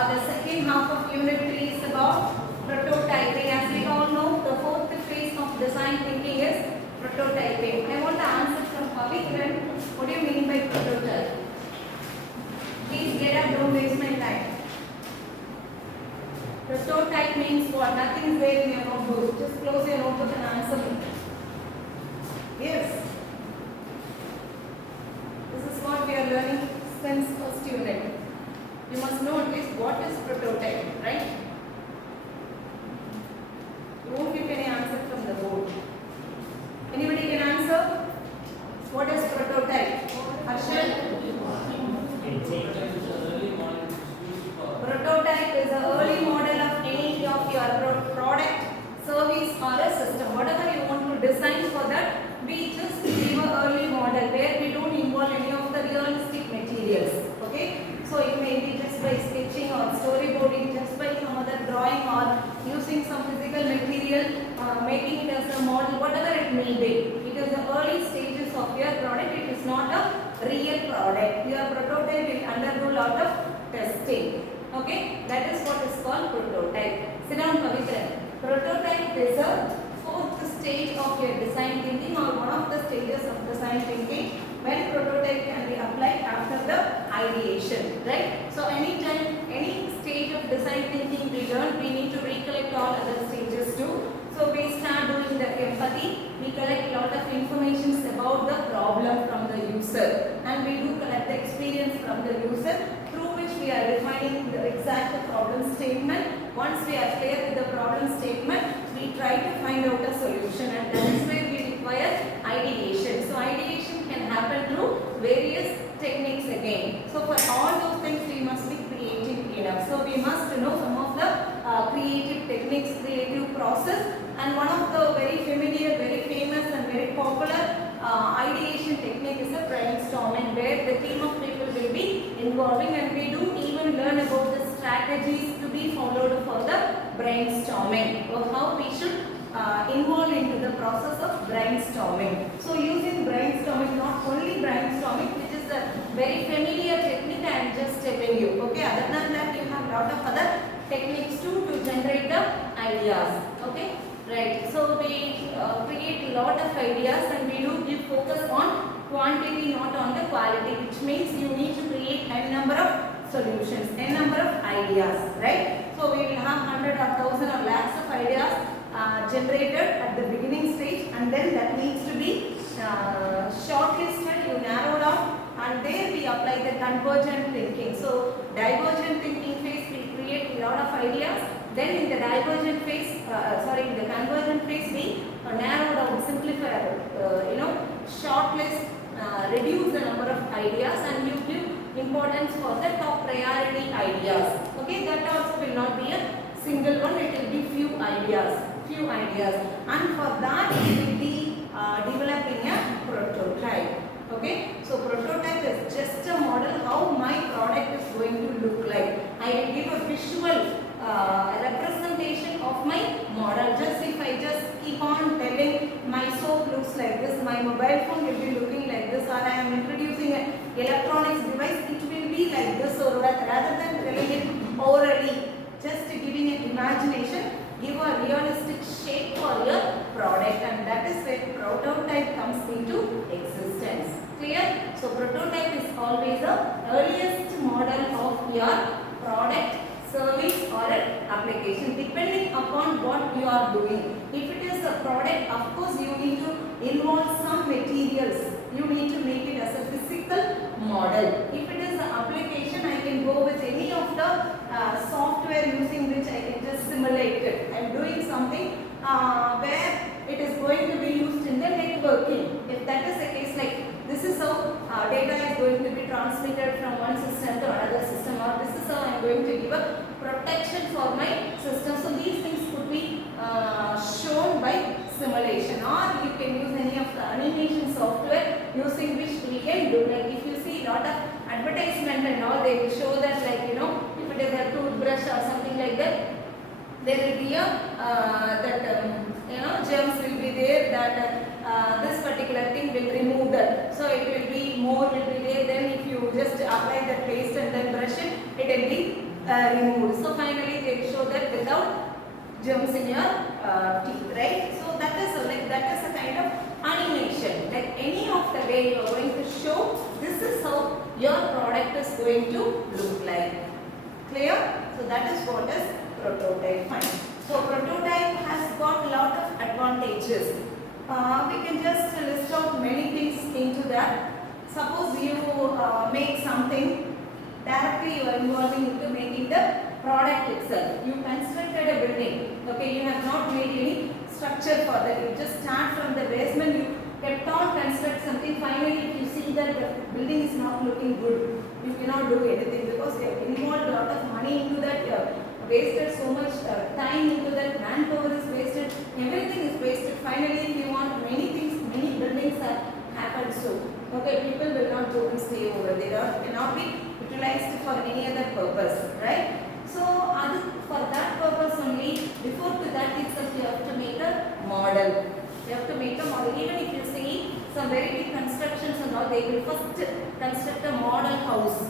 The second half of Unit 3 is about prototyping. As we all know, the fourth phase of design thinking is prototyping. I want the answer from Pavitran. What do you mean by prototype? Please get up, don't waste my time. Prototype means what? Nothing is there in your notebook. Just close your notebook and answer me. Yes. This is what we are learning since first unit. You must know at least what is prototype, right? You won't give any answer from the board. Anybody can answer? What is prototype? Harshal? Prototype is an early model of any of your product, service or a system. Whatever you want to design for that, we just give an early model where we don't involve any of the realistic materials. Okay? So it may be just by sketching or storyboarding, just by some other drawing or using some physical material, making it as a model, whatever it may be. It is the early stages of your product. It is not a real product. Your prototype will undergo a lot of testing. Okay, that is what is called prototype. Sit down, Pavitra. Prototype is a fourth stage of your design thinking or one of the stages of design thinking when prototype can be applied after the ideation, right? So anytime, any stage of design thinking we learn, we need to recollect all other stages too. So we start doing the empathy, we collect a lot of information about the problem from the user, and we do collect the experience from the user, through which we are defining the exact problem statement. Once we are clear with the problem statement, we try to find out a solution, and that is where we require ideation. So ideation can happen through various techniques again. So for all those things we must be creative enough. So we must know some of the creative techniques, creative process, and one of the very familiar, very famous and very popular ideation technique is a brainstorming, where the team of people will be involving, and we do even learn about the strategies to be followed for the brainstorming, or how we should involve into the process of brainstorming. So using brainstorming, not only brainstorming, which is a very familiar technique I am just telling you. Okay, other than that you have lot of other techniques too to generate the ideas. Okay, right. So we create a lot of ideas, and we do give focus on quantity, not on the quality, which means you need to create n number of solutions, n number of ideas, right? So we will have 100 or 1000 or lakhs of ideas generated at the beginning stage, and then that needs to be shortlisted, you narrow down, and there we apply the convergent thinking. So divergent thinking phase we create a lot of ideas, then in the divergent phase, in the convergent phase we narrow down, simplify, shortlist, reduce the number of ideas, and you give importance for the top priority ideas. Okay, that also will not be a single one, it will be few ideas, and for that we will be developing a prototype. Okay, so prototype is just a model how my product is going to look like. I will give a visual representation of my model. Just if I just keep on telling my soap looks like this, my mobile phone will be looking like this, or I am introducing an electronics device, it will be like this, or rather than telling it orally, just giving an imagination, give a realistic shape for your product, and that is where prototype comes into existence. Clear? So prototype is always the earliest model of your product, service or an application, depending upon what you are doing. If it is a product, of course you need to involve some materials. You need to make it as a physical model. If it is an application, I can go with any of the software using which I can just simulate it. I am doing something where it is going to be used in the networking. If that is the case, like this is how data is going to be transmitted from one system to another system, or this is how I am going to give a protection for my system. So these things could be shown by simulation, or you can use any of the animation software using which we can do. Like if you see lot of advertisement and all, they will show that, like if it is a toothbrush or something like that, there will be a germs will be there, that this particular thing will remove that. So it will be more will be there. Then if you just apply that paste and then brush it, it will be removed. So finally they will show that without germs in your teeth, right? So that is a kind of animation. Like any of the way you are going to show, this is how your product is going to look like. Clear? So that is what is prototype. Fine. So prototype has got a lot of advantages. We can just list out many things into that. Suppose you make something, directly you are involving into making the product itself. You constructed a building, okay, you have not made any structure for that. You just start from the basement, you kept on construct something. Finally, if you see that the building is not looking good, you cannot do anything because you have involved a lot of money into that. Wasted so much time into that, manpower is wasted, everything is wasted. Finally, if you want many things, many buildings have happened so. Okay, people will not go and stay over there, cannot be utilized for any other purpose, right? So, for that purpose only, before to that itself you have to make a model. You have to make a model. Even if you see some very big constructions and all, they will first construct a model house.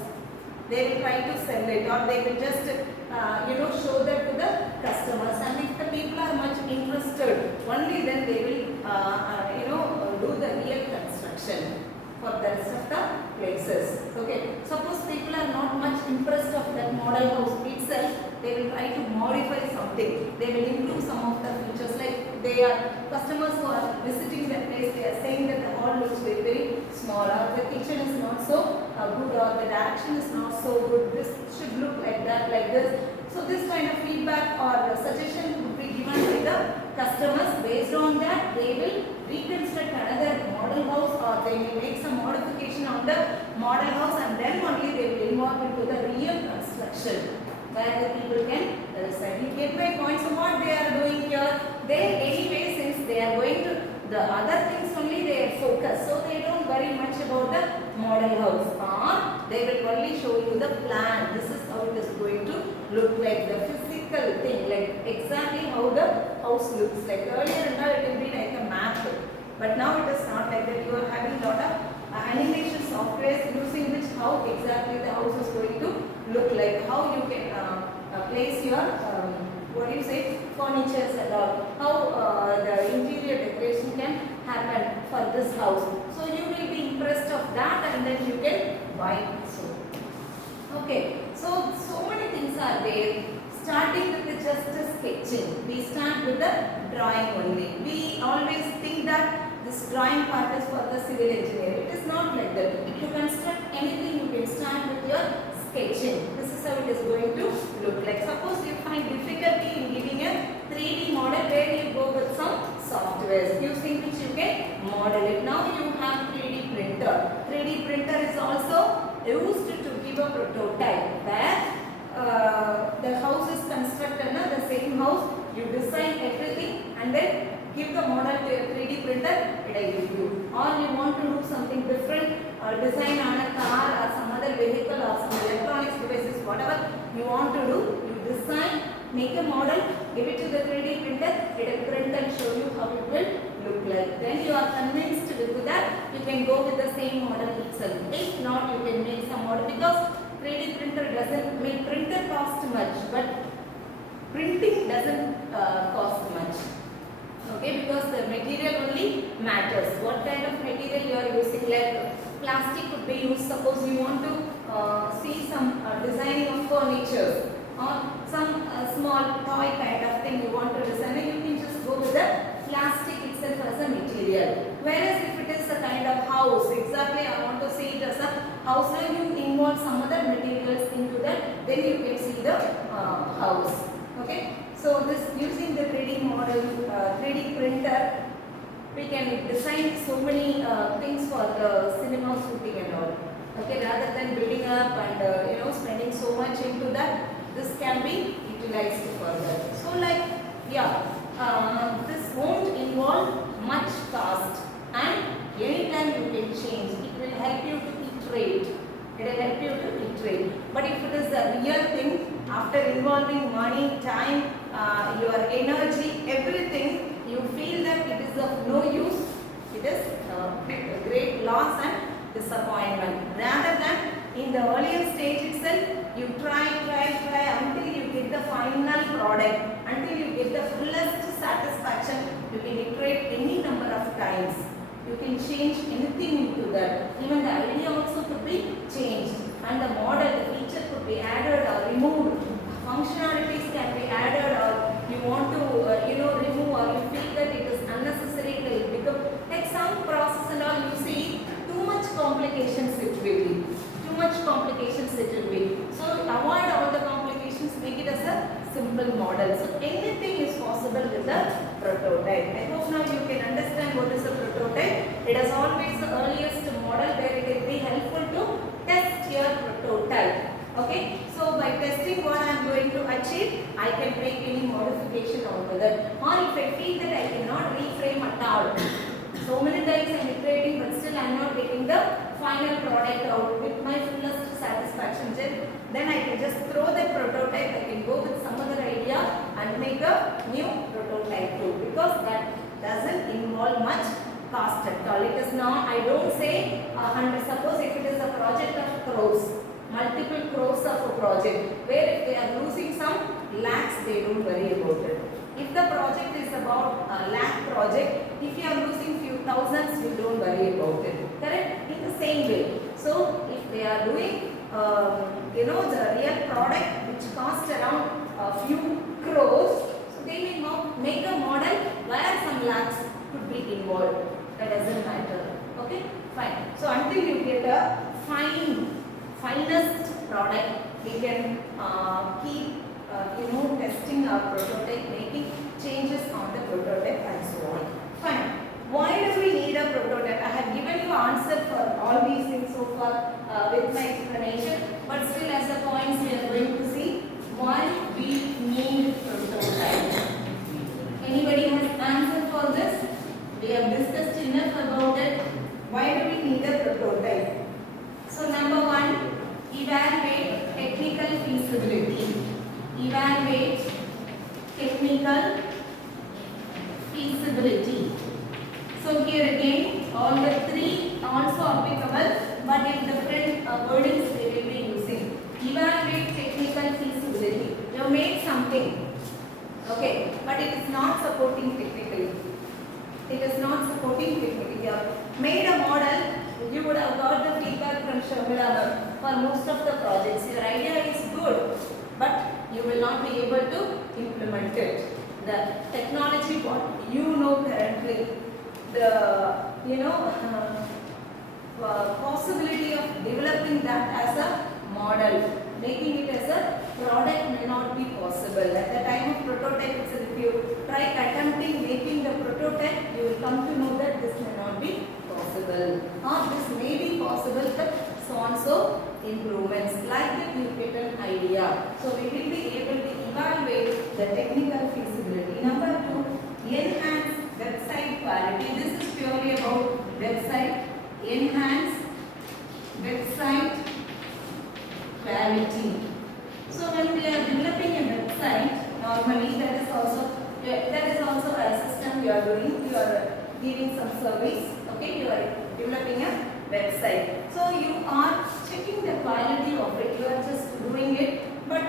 They will try to sell it, or they will just show that to the customers. And if the people are much interested, only then they will do the real construction for the rest of the places. Okay. Suppose people are not much impressed of that model house itself, they will try to modify something. They will improve some of the features. Like they are customers who are visiting that place, they are saying that the hall looks very, very small, or the kitchen is not so good, or the direction is not so good. This should look like that, like this. So this kind of feedback or suggestion would be given by the customers. Based on that, they will reconstruct another model house, or they will make some modification on the model house, and then only they will involve into the real construction where the people can reside. You get my point? So what they are doing here, they anyway, since they are going to the other things only they are focused, so they don't worry much about the model house, or they will only show you the plan. This is how it is going to look like, the physical thing, like exactly how the house looks like. Earlier and now it will be like a map, but now it is not like that. You are having a lot of animation software using which how exactly the house is going to look like, how you can place your furnitures and all, how the interior decoration can happen for this house. So you will be impressed of that, and then you can buy it. Okay, so many things are there. Starting with just a sketching, we start with the drawing only. We always think that this drawing part is for the civil engineer. It is not like that. To construct anything, you can start with your sketching. This is how it is going to look like. Suppose you find difficulty in giving a 3D model, where you go with some softwares using which you can model it. Now you have 3D printer. 3D printer is also used to give a prototype where the house is constructed, the same house, you design everything and then give the model to a 3D printer, it will give you. Or you want to do something different, design on a car or some other vehicle or some electronics devices, whatever you want to do, you design, make a model, give it to the 3D printer, it will print and show you how it will look like. Then you are convinced with that, you can go with the same model itself. If not, you can make some model, because 3D printer doesn't make, printer cost much, but printing doesn't cost much. Okay, because the material only matters. What kind of material you are using, like plastic could be used. Suppose you want to see some designing of furniture or some small toy kind of thing you want to design, you can just go with the plastic itself as a material. Whereas if it is a kind of house, exactly I want to see it as a house, now you involve some other materials into that, then you can see the house. Okay. So this using the 3D model, 3D printer, we can design so many things for the cinema shooting and all. Okay, rather than building up and spending so much into that, this can be utilized further. So like, yeah, this won't involve much cost, and anytime you can change. It will help you to iterate. It will help you to iterate. But if it is a real thing, after involving money, time, your energy, everything, you feel that it is of no use, it is a great loss and disappointment. Rather than in the earlier stage itself, you try final product. Until you get the fullest satisfaction, you can iterate any number of times. You can change anything into that. Even the idea also could be changed, and the model, the feature could be added or removed. Functionalities can be added, or you want to remove, or you feel that it is unnecessary. It will become like some process and all. You see too much complications it will be. Too much complications it will be. So avoid all the complications. Make it as a simple model. So anything is possible with the prototype. I hope now you can understand what is a prototype. It is always the earliest model where it will be helpful to test your prototype. Okay, so by testing what I am going to achieve, I can make any modification onto that. Or if I feel that I cannot reframe at all, so many times I am iterating, but still I am not getting the final product out with my fullest satisfaction, then I can just throw that prototype. I can go with some other idea and make a new prototype too, because that doesn't involve much cost at all. It is not, I don't say, suppose if it is a project of crores, multiple crores of a project, where if they are losing some lakhs, they don't worry about it. If the project is about a lakh project, if you are losing few thousands, you don't worry about it. Correct? In the same way. So if they are doing, the real product which costs around a few crores, so they may make a model where some lakhs could be involved. That doesn't matter. Okay? Fine. So until you get a finest product, we can keep testing our prototype, making changes on the prototype and so on. Fine. Why do we need a prototype? I have given you answer for all these things so far with my explanation, but still as the points we are going to see why we need prototype. Anybody has answer for this? We have discussed enough about it. Why do we need a prototype? So number one, evaluate technical feasibility. Evaluate technical feasibility. So here again, all the three also applicable, but in different wordings we will be using. Evaluate technical feasibility. You have made something, okay, but it is not supporting technically. It is not supporting technically. You have made a model. You would have got the feedback from Shamila for most of the projects. Your idea is good, but you will not be able to implement it. The technology what you know currently, the possibility of developing that as a model, making it as a product may not be possible. At the time of prototype itself, if you try attempting making the prototype, you will come to know that this may not be possible, or this may be possible, but so and so improvements. Like that you get an idea. So we will be able to evaluate the technical feasibility. Number two, enhance website quality. This is purely about website. Enhance website quality. So when we are developing a website, normally that is also a system you are doing. You are giving some service. Okay, you are developing a website. So you are checking the quality of it. You are just doing it, but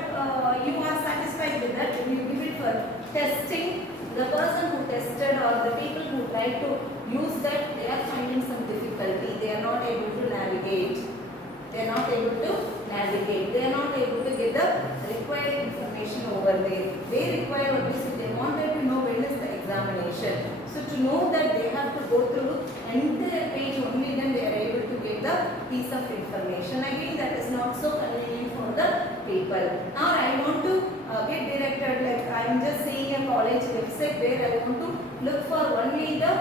you are satisfied with that. You give it for testing. The person who tested or the people who try to use that, they are finding some difficulty. They are not able to navigate. They are not able to navigate. They are not able to get the required information over there. They require obviously they wanted to know when is the examination. So to know that they have to go through entire page only, then they are able to get the piece of information. Again, that is not so convenient for the people. Now I want to get directed, like I am just seeing a college website where I want to look for only the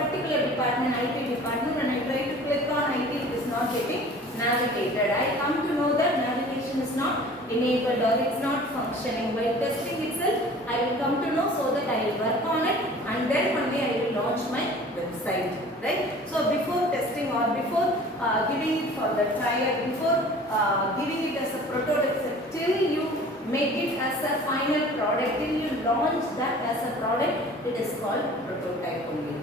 particular department, IT department, and I try to click on IT, it is not getting navigated. I come to know that navigation is not enabled or it's not functioning. By testing itself, I will come to know, so that I will work on it, and then one day I will launch my website. Right? So before testing or before giving it for the trial, before giving it as a prototype, till you make it as a final product, till you launch that as a product, it is called prototype only.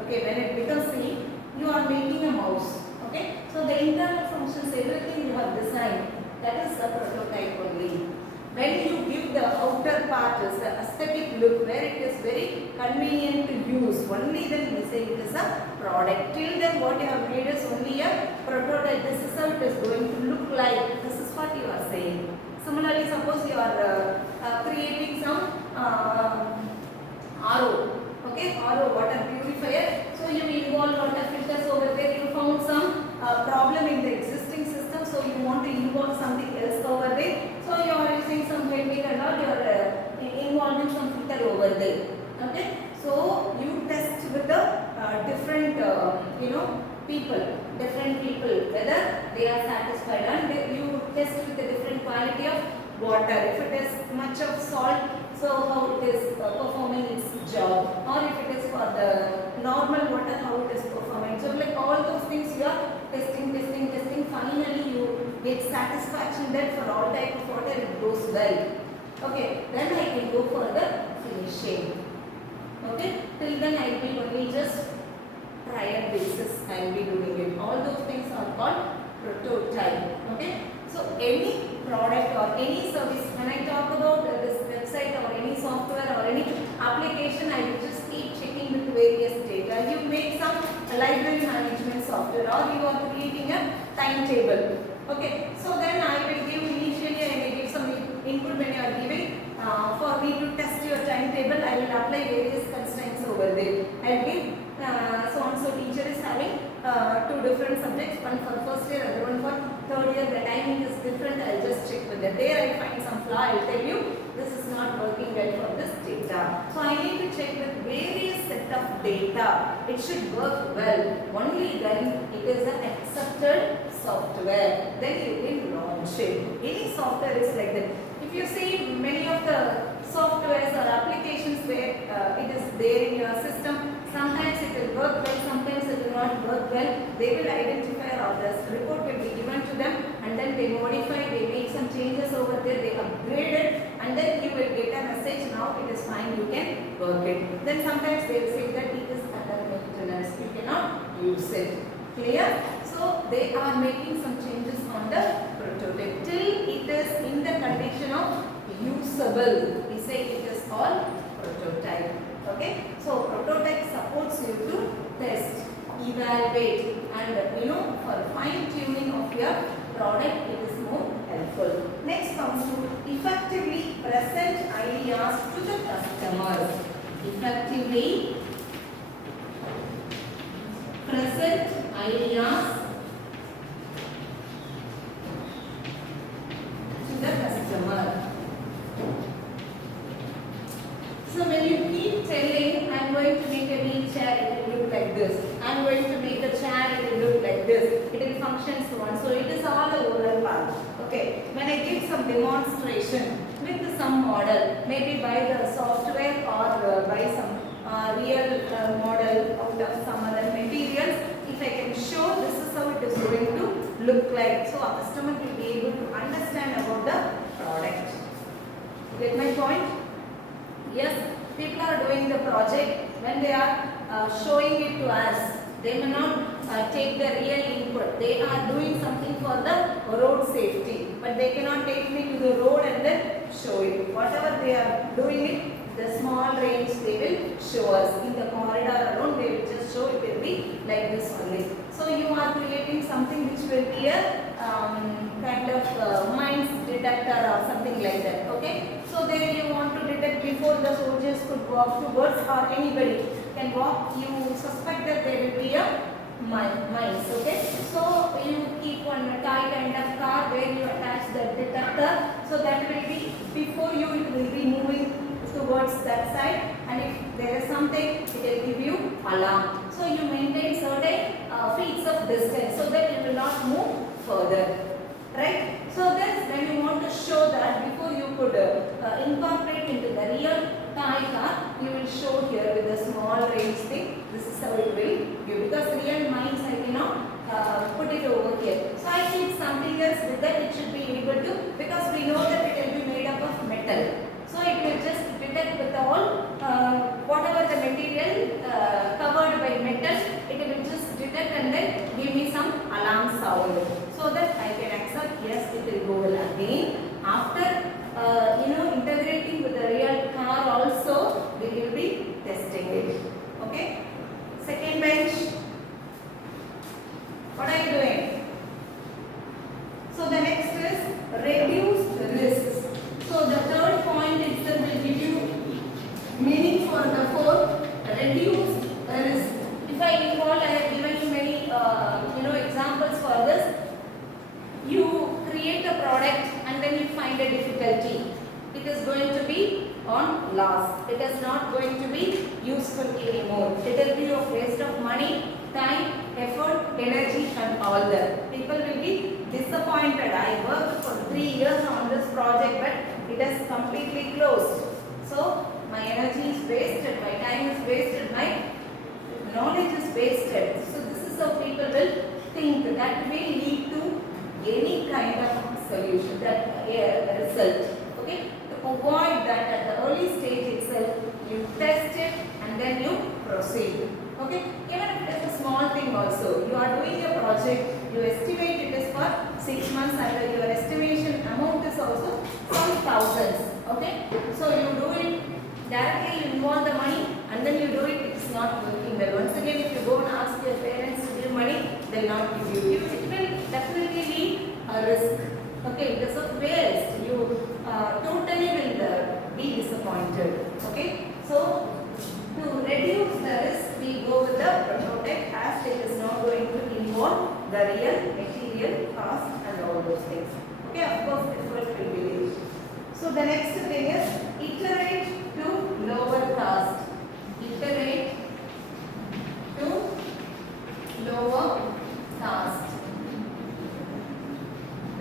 Okay, when it becomes C, you are making a mouse. Okay, so the internal functions, everything you have designed, that is a prototype only. When you give the outer part is the aesthetic look where it is very convenient to use. Only then we say it is a product. Till then what you have made is only a prototype. This is how it is going to look like. This is what you are saying. Similarly, suppose you are creating some RO. Okay, RO, water purifier. So you involve water filters over there. You found some problem in the existing system, so you want to involve something else over there. So you are using some blending and all. You are involving some filter over there. Okay, so you test with the different different people whether they are satisfied, and you test with the different quality of water. If it is much of salt, so how it is performing its job, or if it is for the normal water, how it is performing. So like all those things you are testing. Finally you get satisfaction that for all type of water it goes well. Okay, then I can go for the finishing. Okay, till then I will only just trial basis I will be doing it. All those things are called prototype. Okay, so any product or any service, when I talk about this website or any software or any application, I will just keep checking with various data. You make some library management software, or you are creating a timetable. Okay, so then I will give initially, I may give some input when you are giving. For me to test your timetable, I will apply various constraints over there. I will give so and so teacher is having two different subjects, one for first year, other one for third year. The timing is different. I'll just check with that. There I find some flaw. I'll tell you this is not working well for this data. So I need to check with various set of data. It should work well. Only then it is an accepted software. Then you can launch it. Any software is like that. If you see many of the softwares or applications where it is there in your system, sometimes it will work well, sometimes it will not work well. They will identify all this. Report will be given to them, and then they modify, they make some changes over there, they upgrade it, and then you will get a message, now it is fine, you can work it. Then sometimes they will say that it is under maintenance, you cannot use it. Clear? So they are making some changes on the prototype till it is in the condition of usable. We say it is called prototype. Okay, so prototype supports you to test, evaluate, and for fine tuning of your product, it is more helpful. Next comes to effectively present ideas to the customers. Effectively present ideas to the customer. So when you keep telling, I am going to make a wheelchair, it will look like this. I am going to make a chair, it will look like this. It will function so on. So it is all a oral part. Okay. When I give some demonstration with some model, maybe by the software or by some real model out of some other materials, if I can show this is how it is going to look like. So a customer will be able to understand about the product. Get my point? Yes, people are doing the project. When they are showing it to us, they may not take the real input. They are doing something for the road safety, but they cannot take me to the road and then show it. Whatever they are doing it, the small range they will show us. In the corridor alone, they will just show it will be like this only. So you are creating something which will be a kind of mines detector or something like that. Okay. So there you want to detect before the soldiers could walk towards, or anybody can walk. You suspect that there will be a mines. Okay. So you keep one toy kind of car where you attach the detector. So that will be before you, it will be moving towards that side, and if there is something, it will give you alarm. So you maintain certain feet of distance so that it will not move further. Right? So then when you want to show that before you could incorporate into the real toy car, you will show here with a small range thing. This is how it will give, because real mines I cannot put it over here. So I need something else with that. It should be able to, because we know that it will be made up of metal. So it will just detect with all whatever the material covered by metal, it will just detect and then give me some alarm sound, so that I can accept yes, it will go well again. After integrating on loss. It is not going to be useful anymore. It will be a waste of money, time, effort, energy and all that. People will be disappointed. I worked for 3 years on this project but it is completely closed. So my energy is wasted, my time is wasted, my knowledge is wasted. So this is how people will think. That may lead to any kind of solution, that result. Okay, to avoid that at the early stage itself, you test it and then you proceed. Okay, even if it is a small thing also, you are doing a project, you estimate it is for 6 months and your estimation amount is also some thousands. Okay, so you do it directly, you involve the money and then you do it, it is not working well. Once again, if you go and ask your parents to give money, they will not give you. It will definitely be a risk. Okay, because of waste, you totally will be disappointed. Okay, so to reduce the risk, we go with the prototype as it is not going to involve the real material cost and all those things. Okay, of course, effort will be there. So the next thing is iterate to lower cost. Iterate to lower cost.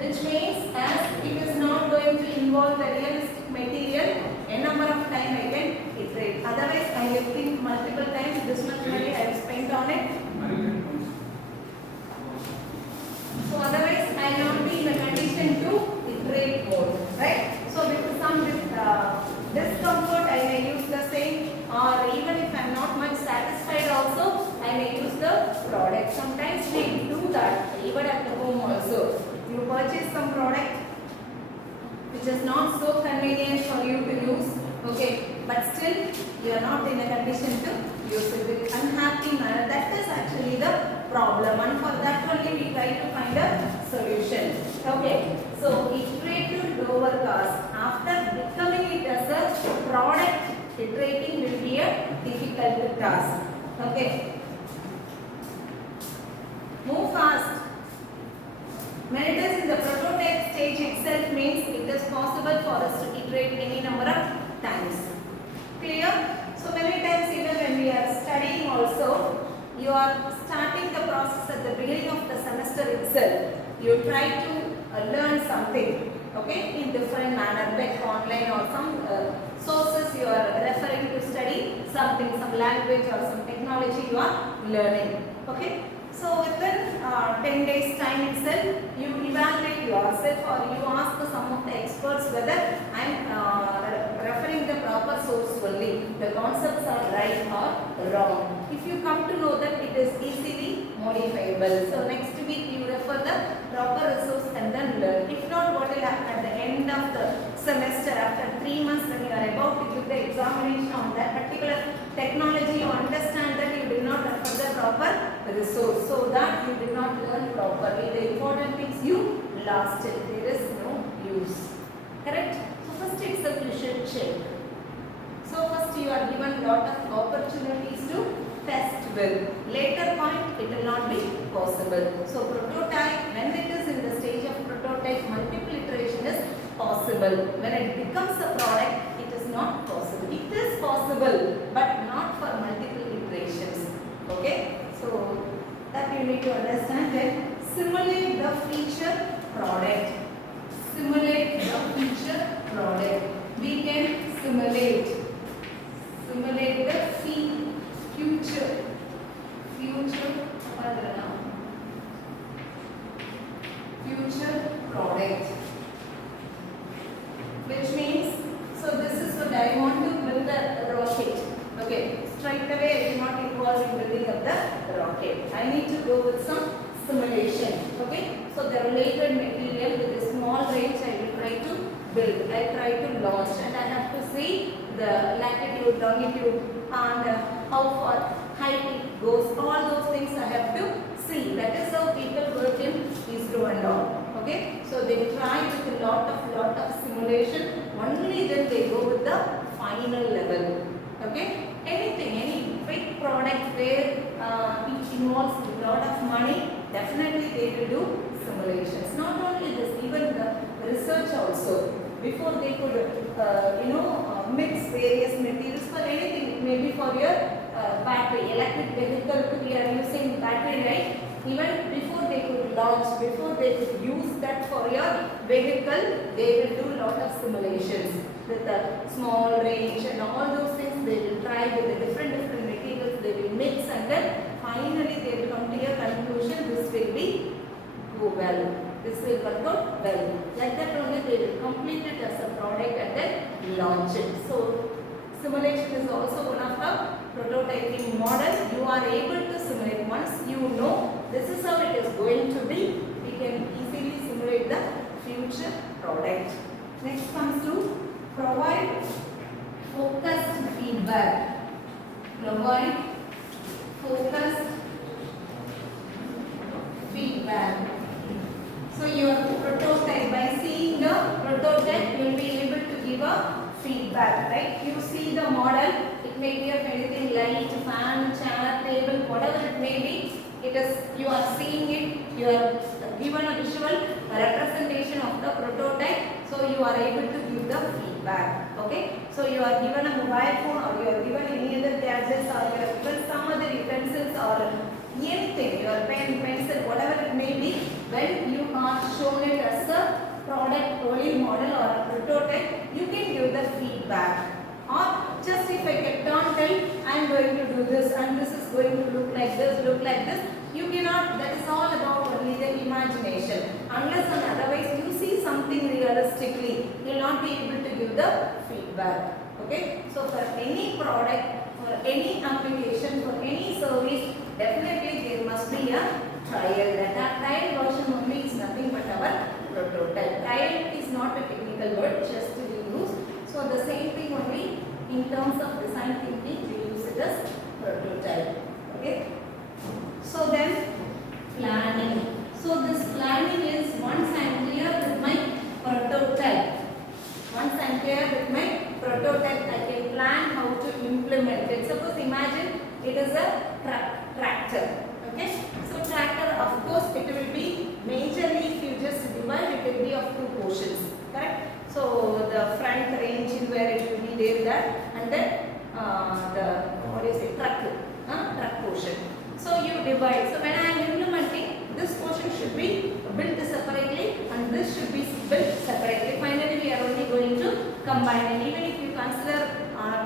Which means as it is not going to involve the realistic material, a number of time I can iterate. Otherwise, I will think multiple times this much money I have spent on it. So otherwise, I will not be in a condition to iterate more, right? So with some discomfort, I may use the same, or even if I am not much satisfied also, I may use the product. Sometimes we do that even at the home also. You purchase some product which is not so convenient for you to use, okay, but still you are not in a condition to use it with unhappy manner. That is actually the problem, and for that only we try to find a solution. Okay, so iterate to lower cost. After becoming it as a product, iterating will be a difficult task. Okay, move fast. When it is in the prototype stage itself means it is possible for us to iterate any number of times. Clear? So many times even when we are studying also, you are starting the process at the beginning of the semester itself. You try to learn something, okay, in different manner, like online or some sources you are referring to study something, some language or some technology you are learning, okay. So within 10 days time itself, you evaluate yourself or you ask some of the experts whether I am referring the proper source only, the concepts are right or wrong. If you come to know that it is easily modifiable, so next week you refer the proper resource and then learn. If not, what will happen at the end of the semester, after 3 months when you are about to give the examination on that particular technology, you understand that you did not refer the proper resource, so that you did not learn properly. The important things you lost it. There is no use. Correct? So first itself you should check. So first you are given lot of opportunities to test with. Later point it will not be possible. So prototype, when it is in the stage of prototype, multiple iteration is possible. When it becomes a product, it is not possible. It is possible, but not for multiple iterations. Okay? So that you need to understand. Then simulate the future product. Simulate the future product. We can simulate the future product. Which means, so this is what I want to build a rocket. Okay, straight away I do not involve in building up the rocket. I need to go with some simulation. Okay, so the related material with a small range I will try to build. I try to launch and I have to see the latitude, longitude and how far height it goes. All those things I have to see. That is how people work in ISRO and all. Okay, so they try with a lot of simulation. Only then they go with the final level. Okay, any big product where it involves a lot of money, definitely they will do simulations. Not only this, even the research also. Before they could mix various materials for anything. It may be for your battery, electric vehicle, we are using battery, right? Even before they could launch, before they could use that for your vehicle, they will do lot of simulations with a small range and all those things. They will try with the different materials, they will mix, and then finally they will come to a conclusion, this will be go well, this will work out well. Like that only they will complete it as a product and then launch it. So simulation is also one of the prototyping model. You are able to simulate. Once you know this is how it is going to be, we can easily simulate the future product. Next comes to provide focused feedback. Provide focused feedback. So your prototype, by seeing the prototype, you will be able to give a feedback, right? You see the model, it may be of anything, light, fan, chair, table, whatever it may be. It is, you are seeing it, you are given a visual representation of the prototype, so you are able to give the feedback. Okay, so you are given a mobile phone, or you are given any other gadgets, or you are given some other utensils, or anything, your pen, pencil, whatever it may be. When you are shown it as a product, early model, or a prototype, you can give the feedback. Or just if I kept on tell, I am going to do this and this is going to look like this, you cannot, that is all about only the imagination. Unless and otherwise you see something realistically, you will not be able to give the feedback. Okay, so for any product, for any application, for any service, definitely there must be a trial. That trial version only is nothing but our prototype. Trial is not a technical word, just to use. So the same thing only in terms of design thinking, we use it as prototype. Okay. So then planning. So this planning is, once I am clear with my prototype. Once I am clear with my prototype, I can plan how to implement it. Suppose imagine it is a tractor. Okay. So tractor, of course, it will be majorly, if you just divide, it will be of two portions. Correct. So the front engine where it will be there, that, and then the truck portion. So you divide. So when I am implementing, this portion should be built separately and this should be built separately. Finally, we are only going to combine, and even if you consider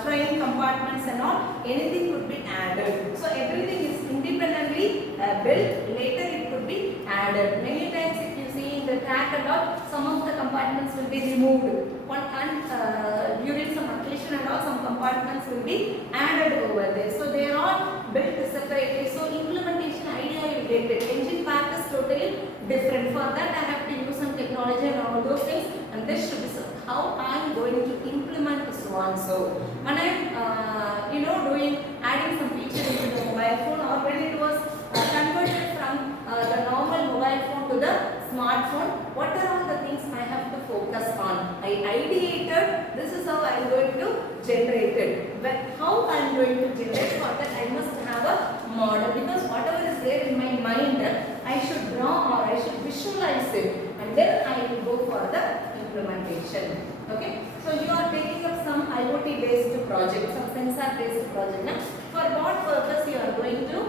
train compartments and all, anything could be added. So everything is independently built. Later it could be added. Many times if you see in the track and all, some of the compartments will be removed. And during some occasion and all, some compartments will be added over there. So they are all built separately. So implementation idea you get it. Engine part is totally different. For that I have to use some technology and all those things. And this should be how I am going to implement so and so. When I am adding some feature into the mobile phone, or when it was converted from the normal mobile phone to the smartphone, what are all the things I have to focus on? I ideated, this is how I am going to generate it. But how I am going to generate, for that I must have a model, because whatever is there in my mind, I should draw or I should visualize it, and then I will go for the implementation. Okay, so you are taking up some IoT based project, some sensor based project. Now, for what purpose you are going to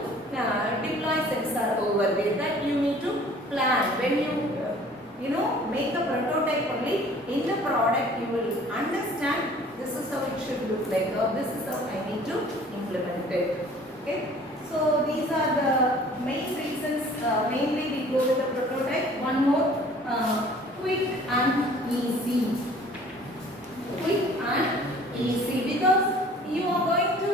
deploy sensor over there, that you need to plan. When you make a prototype only, in the product you will understand this is how it should look like, or this is how I need to implement it. Okay, so these are the main reasons. Mainly we go with the prototype. One more, quick and easy. Quick and easy, because you are going to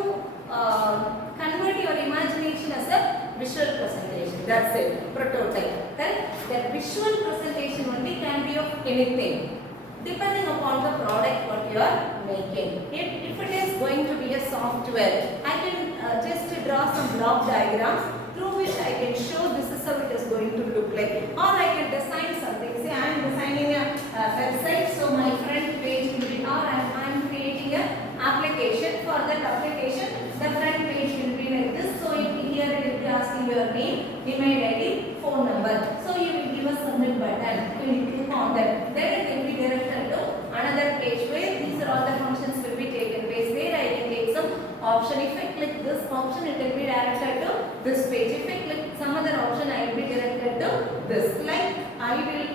convert your imagination as a visual presentation. That's it, prototype. Correct? The visual presentation only can be of anything, depending upon the product what you are making. If it is going to be a software, I can just draw some block diagrams through which I can show this is how it is going to look like. Or I can design something. Say I am designing a website, so my front page will be, or I am creating an application. For that application, the front page will be like this. So here it will be asking your name, email ID, phone number. So you will give a submit button. You will click on that. Then it will be directed to another page where these are all the functions will be taken option, it will be directed to this page. If I click some other option, I will be directed to this. Like I will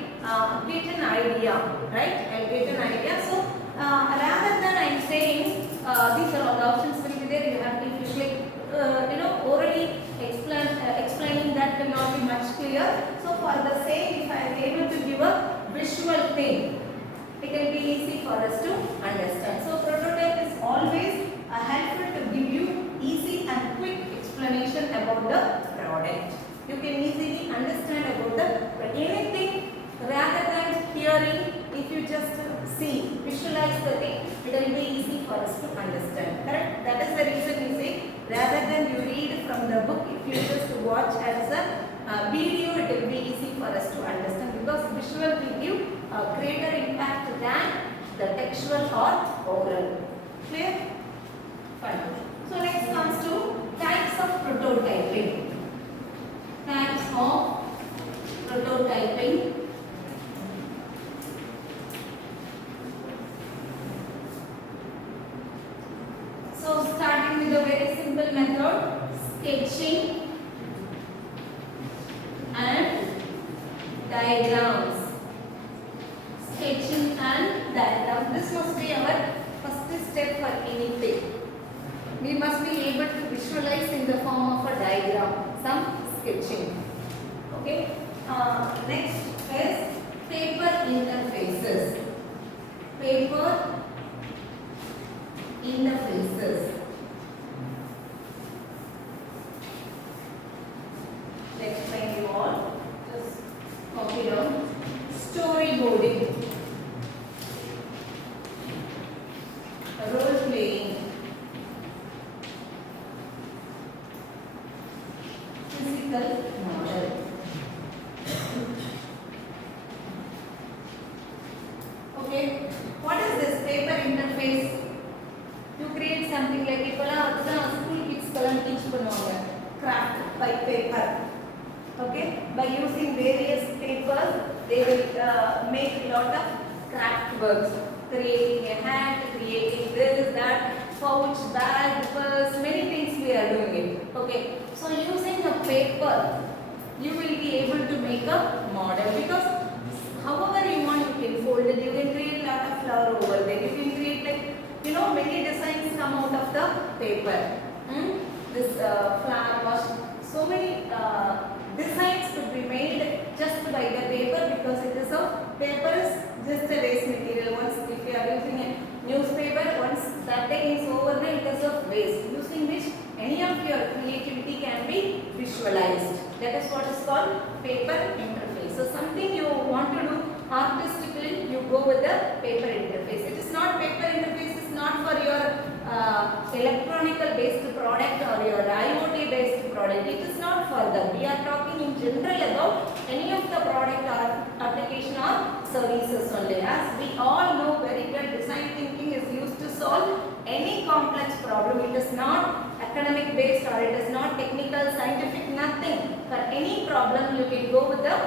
get an idea, right? I will get an idea. So rather than I am saying these are all the options will be there, you have to click. Orally explaining that will not be much clear. So for the sake, if I am able to give a visual thing, it will be easy for us to understand. So prototype is always helpful to give you easy and quick explanation about the product. You can easily understand about anything rather than hearing. If you just see, visualize the thing, it will be easy for us to understand. Correct? That is the reason you say, rather than you read from the book, if you just watch as a video, it will be easy for us to understand, because visual will give a greater impact than the textual or oral. Clear? Fine. So next comes to types of prototyping. Types of prototyping. So starting with a very simple method, sketching and diagrams. Sketching and diagram. This must be our first step for anything. We must be able to visualize in the form of a diagram, some sketching. Okay. Next is paper interfaces. Paper interfaces. Let's explain you all. Just copy down. Storyboarding. Role playing. Physical model. Okay. What is this paper interface? You create something like people are school kids teach craft by paper. Okay, by using various papers, they will make a lot of craft works, creating a hat, creating this, that, pouch, bag, purse, many things we are doing it. Okay, so using a paper, you will be able to make a model, because however you want, you can fold it, you can create a lot of flower over there, you can create like, many designs come out of the paper. This flower wash, so many designs could be made just by the paper, because it is paper is just a waste material. Once if you are using a newspaper, once that day is over, then it is of waste, using which any of your creativity can be visualized. That is what is called paper interface. So something you want to do artistically, you go with the paper interface. It is not paper interface is not for your electronical based product or your IoT based product. It is not for that. We are talking in general about any of the product or application or services only. As we all know very well, design thinking is used to solve any complex problem. It is not academic based or it is not technical, scientific, nothing. For any problem you can go with the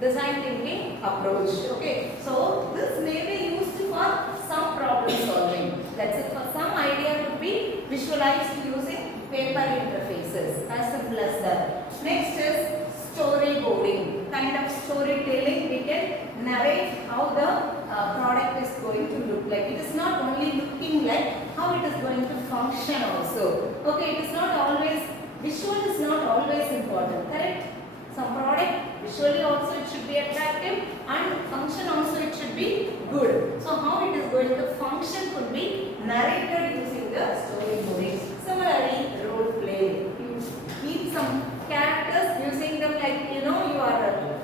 design thinking approach. Okay, so this may be used for some problem solving. That's it. For some idea could be visualized using paper interfaces. As simple as that. Next is storyboarding. Kind of storytelling. We can narrate how the product is going to look like. It is not only looking like, how it is going to function also. Okay, it is not always, visual is not always important. Correct? Some product visually also it should be attractive, and function also it should be good. So how it is going to function could be narrated using the storyboarding. Similarly, role play. You keep some characters, using them like you are.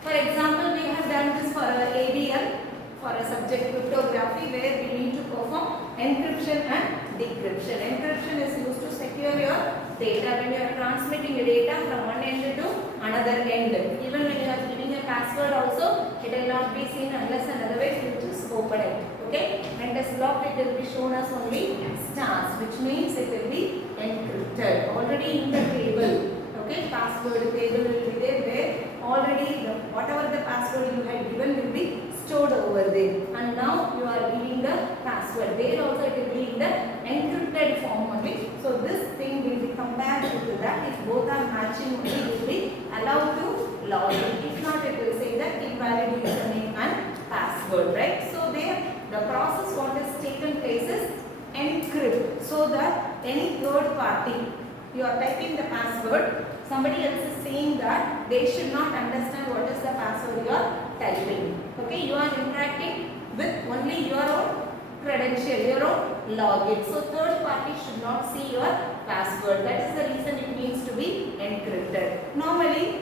For example, we have done this for our ADL, for a subject cryptography, where we need to perform encryption and decryption. Encryption is used to secure your data when you are transmitting your data from one end to another end. Even when you are giving a password also, it will not be seen unless and otherwise you just open it. Okay? When it is blocked, it will be shown as only stars, which means it will be encrypted. Already in the table. Okay? Password table will be there, where already whatever the password you had given will be stored over there, and now you are giving the password. There also it will be in the encrypted form only So this thing will be compared to that. If both are matching, only will be allowed to log in. If not, it will say that invalid username and password, right? So there, the process what is taken place is encrypt, so that any third party, you are typing the password, somebody else is saying that they should not understand what is the password you are typing. Okay, you are interacting with only your own credential, your own login. So third party should not see your password. That is the reason it needs to be encrypted. Normally,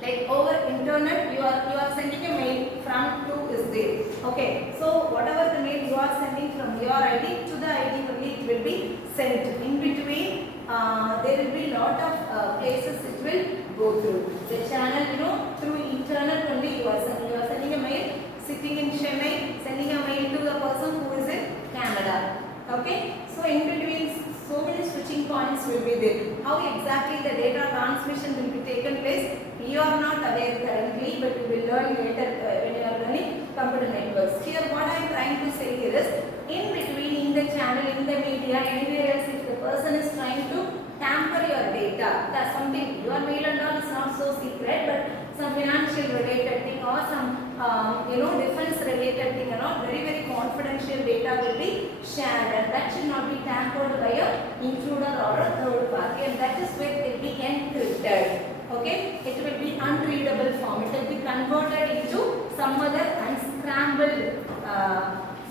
like over internet, you are sending a mail from to is there. Okay, so whatever the mail you are sending from your ID to the ID only, it will be sent. In between, there will be lot of places it will go through. The channel, through internal only you are sending a mail. Sitting in Chennai, sending a mail to the person who is in Canada. Okay, so in between, so many switching points will be there. How exactly the data transmission will be taken place, you are not aware currently, but you will learn later when you are learning computer networks. Here, what I am trying to say here is, in between, in the channel, in the media, anywhere else, if the person is trying to tamper your data, that's something, your mail and all is not so secret, but some financial related thing or some defense related thing and all, very very confidential data will be shared, and that should not be tampered by a intruder or a third party, and that is where it will be encrypted. Okay, it will be unreadable form. It will be converted into some other unscrambled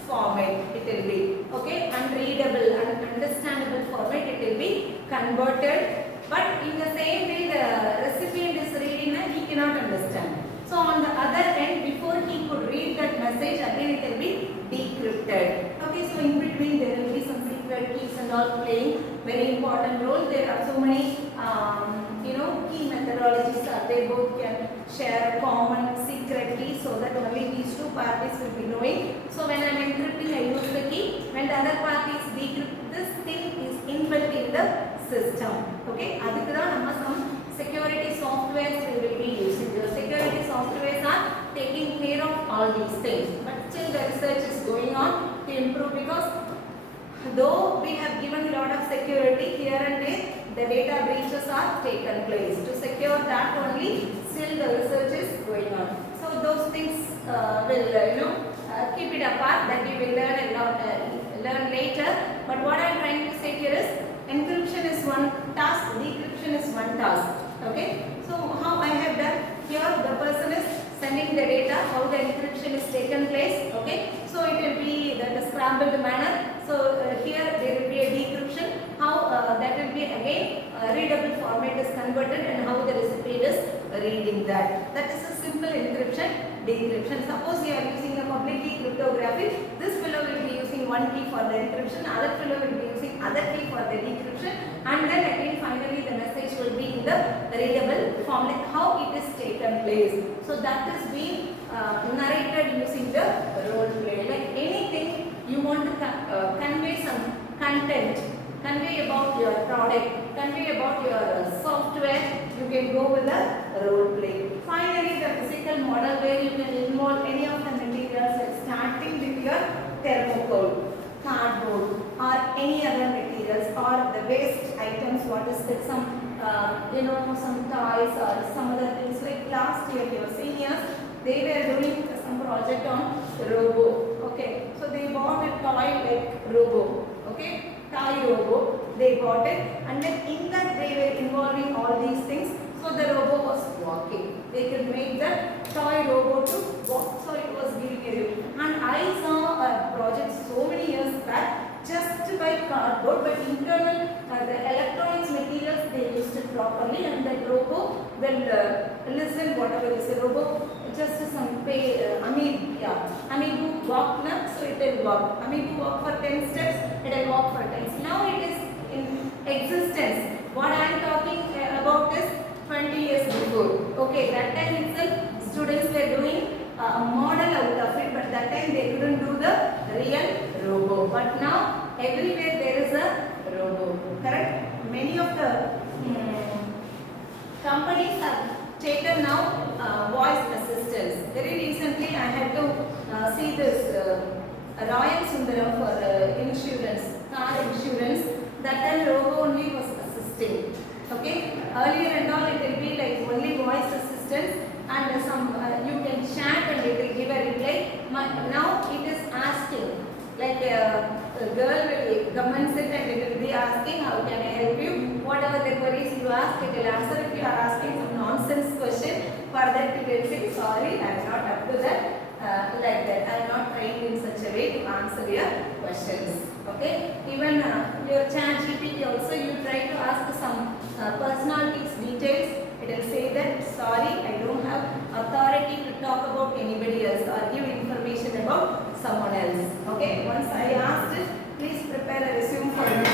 format. It will be unreadable and understandable format. It will be converted. But in the same way, the recipient is reading and he cannot understand. So on the other end, before he could read that message, again it will be decrypted. Okay, so in between there will be some secret keys and all playing very important role. There are so many key methodologies that they both can share a common secret key, so that only these two parties will be knowing. So when I am encrypting, I use the key. When the other party is decrypting, this thing is inbuilt in the system. Okay, adukku da nama some security softwares we will be using. The security softwares are taking care of all these things, but still the research is going on to improve, because though we have given a lot of security here and there, the data breaches are taken place. To secure that only, still the research is going on. So those things will keep it apart, that we will learn later. But what I am trying to say here is, encryption is one task, decryption is one task. Okay, so how I have done here, the person is sending the data, how the encryption is taken place. Okay, so it will be the scrambled manner. So here there will be a decryption, how that will be again readable format is converted, and how the recipient is reading that. That is a simple encryption. Decryption. Suppose you are using a public key cryptography, this fellow will be using one key for the encryption, other fellow will be using other key for the decryption, and then again finally the message will be in the readable form, like how it is taken place. So that is being narrated using the role play. Like anything you want to convey some content, convey about your product, convey about your software, you can go with a role play. Finally, the physical model, where you can involve any of the materials, like starting with your thermocol, cardboard, or any other materials, or the waste items, what is that, some some toys or some other things. Like last year, your seniors, they were doing some project on robo. Okay, so they bought a toy like robo. Okay, toy robo, they bought it, and then in that they were involving all these things. So the robo was walking. They could make the toy robo to walk. So it was giving a review. And I saw a project so many years back, just by cardboard, but internal the electronics materials they used it properly, and that robo will listen whatever is a robo. Just some amoeba walk now, so it will walk. Amoeba walk for 10 steps, it will walk for 10. Now it is in existence. What I am talking about is 20 years before. Okay, that time itself students were doing a model out of it, but that time they couldn't do the real robo. But now everywhere there is a robo. Correct? Many of the companies have taken now voice assistants. Very recently I had to see this Royal Sundaram for insurance, car insurance. That time robo only was assisting. Okay, earlier and all it will be like only voice assistance and some you can chat and it will give a reply. Now it is asking. Like a girl will come and sit and it will be asking, how can I help you? Whatever the queries you ask, it will answer. If you are asking some nonsense question, for that it will say, sorry, I am not up to that. Like that, I am not trained in such a way to answer your questions. Okay, even your chat GPT also, you try to ask some personalities details, it will say that sorry, I don't have authority to talk about anybody else or give information about someone else. Okay, once I asked it, please prepare a resume for me.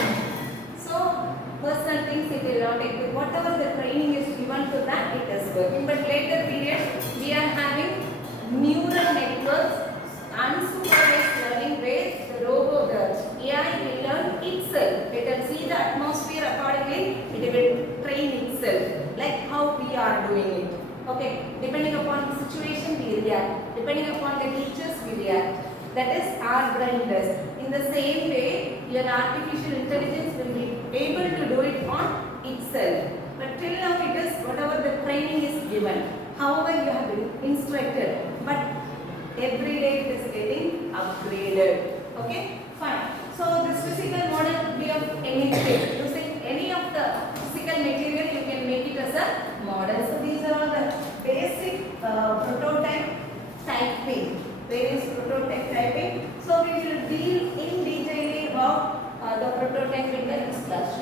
So personal things it will not take. Whatever the training is given to that, it is working. But later period, we are having neural networks, unsupervised learning where the robot, the AI will learn itself. It will see the atmosphere accordingly, it will train itself, like how we are doing it. Okay, depending upon the situation we react, depending upon the teachers we react. That is our brain does. In the same way, your artificial intelligence will be able to do it on itself. But till now it is whatever the training is given, however you have been instructed. But every day it is getting upgraded. Okay, fine. So this physical model could be of any shape. Using any of the physical material, you can make it as a model. So these are all the basic prototype typing. Various prototype typing. So we will deal in detail about the prototype in the next class.